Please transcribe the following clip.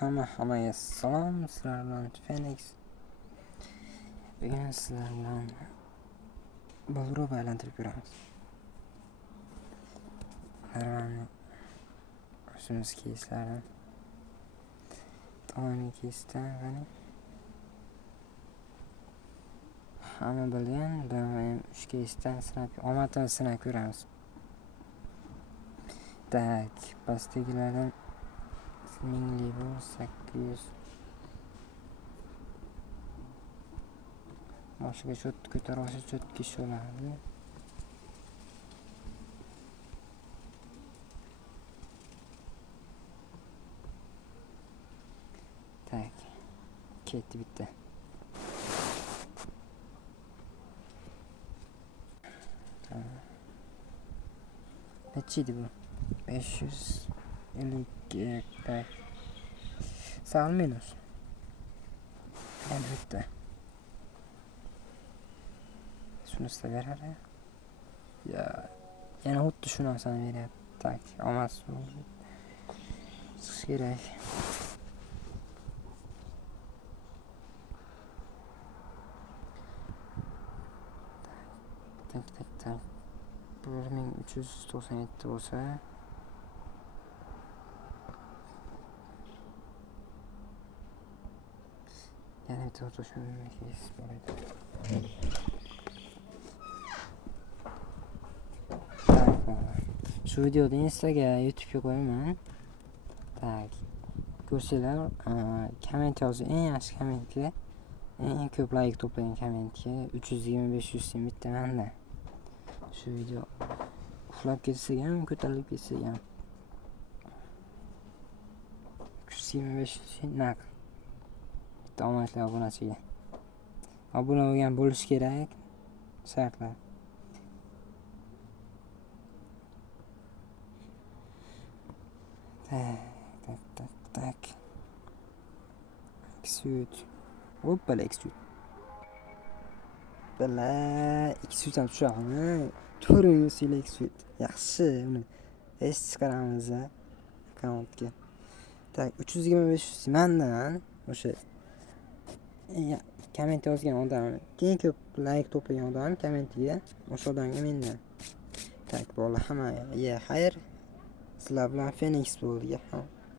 Hammaga salom, sizlar bilan Phoenix. Bugun sizlar bilan Bolrov aylantirib ko'ramiz. Narvani o'zimiz keyslardan tomoni keysdan qani hamma bilgan ham 3 keysdan omadini sinab ko'ramiz. Tak, pastdagilardan mingli bu 800 boshiga shot ko'tarilishi cho'tki sho'ladi. Tak, ketdi bitta. Nechidi bu? 550 tak. Sal minus. Bitta. Shunisi beradi. Ya, yana xuddi shu narsani beryapti. Tak, olmas. Chiqish kerak. Tak. 1397 bo'lsa yana bitta o'tishimiz bo'ladi. Shu videoni Instaga, YouTube'ga qo'yaman. Tak. Ko'rsanglar, komment yozing. Eng yaxshi kommentga, eng ko'p like to'plagan kommentga 320-500 bitta manda. Shu video uxlab ketsa ham, ko'tarilib ketsa ham 320-500 naq. Bitta omadli obunachiga. Obuna bo'lgan bo'lish kerak. Shartlar. Tak. Xyut. Hoppala Xyut. Bala Xyut ham tushaqmi? 400 Xyut. Yaxshi, uni es chiqaramiz akkauntga. Tak, 325 mandan o'sha komment yozgan odam, eng ko'p like to'plagan odam kommentiga o'sha odamga mendan. Tak, bola hammaga xayr. Sizlar bilan Phoenix bo'ldi.